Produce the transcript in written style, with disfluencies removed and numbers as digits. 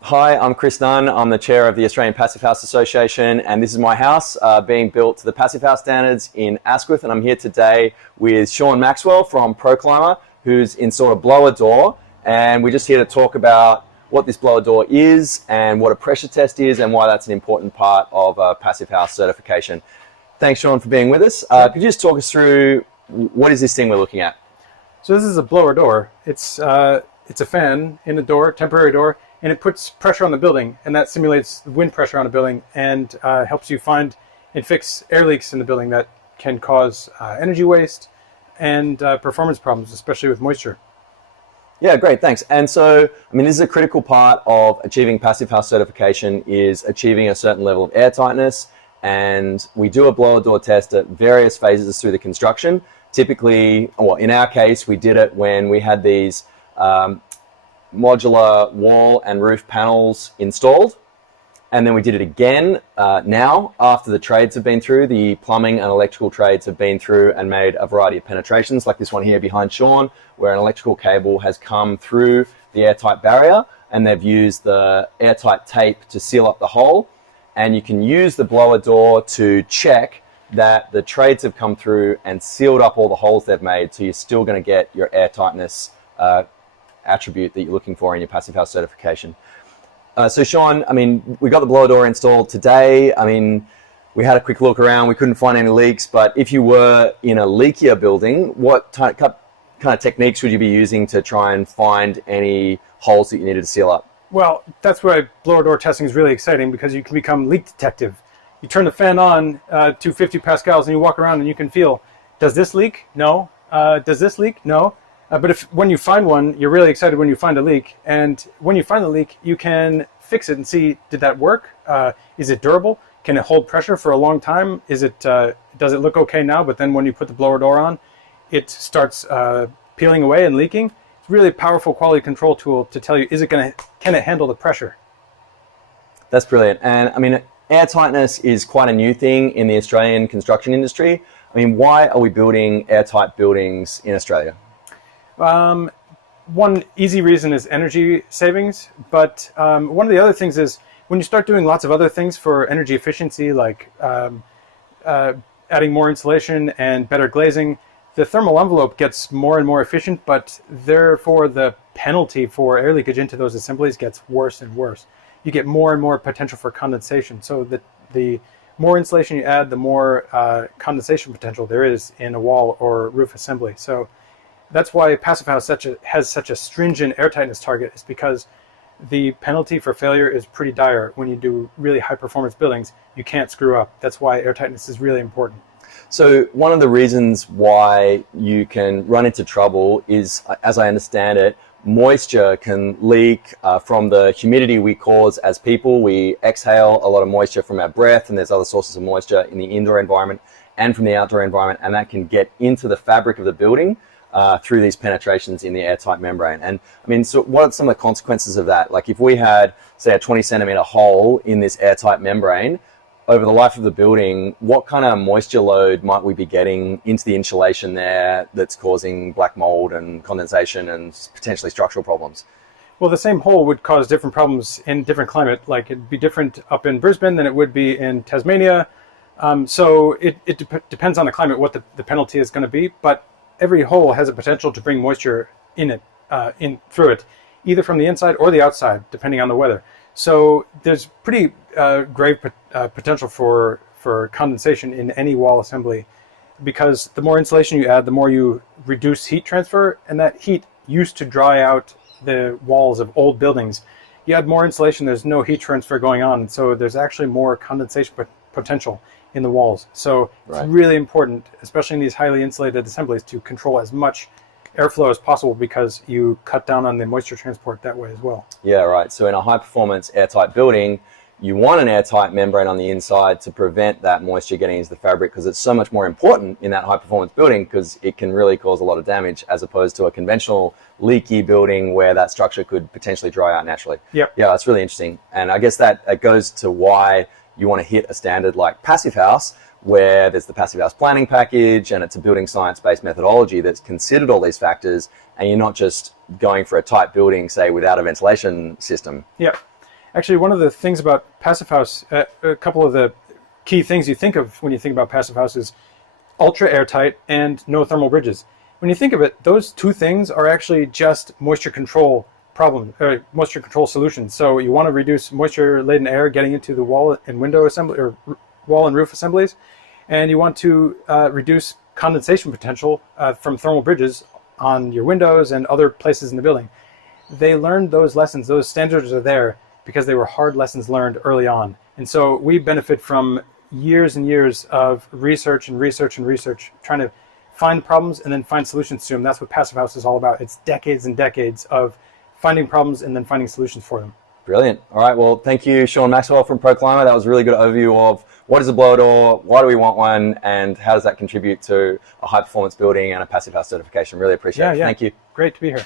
Hi, I'm Chris Nunn. I'm the chair of the Australian Passive House Association, and this is my house being built to the Passive House standards in Asquith. And I'm here today with Sean Maxwell from Pro Clima, who's installed a blower door. And we're just here to talk about what this blower door is and what a pressure test is and why that's an important part of Passive House certification. Thanks, Sean, for being with us. Could you just talk us through what is this thing we're looking at? So this is a blower door. It's a fan in a door, temporary door, and it puts pressure on the building, and that simulates wind pressure on a building and helps you find and fix air leaks in the building that can cause energy waste and performance problems, especially with moisture. Yeah, great, thanks. And so, I mean, this is a critical part of achieving Passive House certification is achieving a certain level of air tightness. And we do a blower door test at various phases through the construction. Typically, well, in our case, we did it when we had these modular wall and roof panels installed. And then we did it again now after the trades have been through, the plumbing and electrical trades have been through and made a variety of penetrations, like this one here behind Sean, where an electrical cable has come through the airtight barrier and they've used the airtight tape to seal up the hole. And you can use the blower door to check that the trades have come through and sealed up all the holes they've made, so you're still going to get your air tightness attribute that you're looking for in your Passive House certification. So Sean, I mean, we got the blower door installed today. I mean, we had a quick look around. We couldn't find any leaks, but if you were in a leakier building, what kind of techniques would you be using to try and find any holes that you needed to seal up? Well, that's why blower door testing is really exciting, because you can become leak detective. You turn the fan on to 50 pascals and you walk around and you can feel, does this leak? No. Does this leak? No. But when you find one, you're really excited when you find a leak. And when you find the leak, you can fix it and see, did that work? Is it durable? Can it hold pressure for a long time? Does it look okay now? But then when you put the blower door on, it starts peeling away and leaking. It's really a powerful quality control tool to tell you, can it handle the pressure? That's brilliant. And I mean, air tightness is quite a new thing in the Australian construction industry. I mean, why are we building airtight buildings in Australia? One easy reason is energy savings, but one of the other things is when you start doing lots of other things for energy efficiency, like adding more insulation and better glazing, the thermal envelope gets more and more efficient, but therefore the penalty for air leakage into those assemblies gets worse and worse. You get more and more potential for condensation. So the more insulation you add, the more condensation potential there is in a wall or roof assembly. So that's why Passive House has such a stringent air tightness target, is because the penalty for failure is pretty dire. When you do really high performance buildings, you can't screw up. That's why air tightness is really important. So one of the reasons why you can run into trouble is, as I understand it, moisture can leak from the humidity we cause as people. We exhale a lot of moisture from our breath, and there's other sources of moisture in the indoor environment and from the outdoor environment, and that can get into the fabric of the building through these penetrations in the airtight membrane. And I mean, so what are some of the consequences of that? Like if we had, say, a 20 centimeter hole in this airtight membrane, over the life of the building, what kind of moisture load might we be getting into the insulation there that's causing black mold and condensation and potentially structural problems? Well, the same hole would cause different problems in different climate. Like it'd be different up in Brisbane than it would be in Tasmania. So it depends on the climate what the penalty is going to be. But every hole has a potential to bring moisture in through it, either from the inside or the outside, depending on the weather. So there's pretty grave potential for condensation in any wall assembly, because the more insulation you add, the more you reduce heat transfer, and that heat used to dry out the walls of old buildings. You add more insulation, there's no heat transfer going on, so there's actually more condensation potential in the walls. So It's really important, especially in these highly insulated assemblies, to control as much airflow as possible, because you cut down on the moisture transport that way as well. Yeah, right. So in a high performance airtight building, you want an airtight membrane on the inside to prevent that moisture getting into the fabric, because it's so much more important in that high performance building, because it can really cause a lot of damage, as opposed to a conventional leaky building where that structure could potentially dry out naturally. Yep. Yeah, that's really interesting. And I guess that goes to why you want to hit a standard like Passive House, where there's the Passive House planning package, and it's a building science-based methodology that's considered all these factors, and you're not just going for a tight building, say, without a ventilation system. Yeah. Actually, one of the things about PassivHaus, a couple of the key things you think of when you think about PassivHaus is ultra airtight and no thermal bridges. When you think of it, those two things are actually just moisture control moisture control solutions. So you want to reduce moisture-laden air getting into the wall and window assembly, or wall and roof assemblies, and you want to reduce condensation potential from thermal bridges on your windows and other places in the building. They learned those lessons. Those standards are there because they were hard lessons learned early on. And so we benefit from years and years of research, trying to find problems and then find solutions to them. That's what PassivHaus is all about. It's decades and decades of finding problems and then finding solutions for them. Brilliant. All right. Well, thank you, Sean Maxwell from Pro Clima. That was a really good overview of what is a blower door, why do we want one, and how does that contribute to a high performance building and a PassivHaus certification. Really appreciate it. Yeah. Thank you. Great to be here.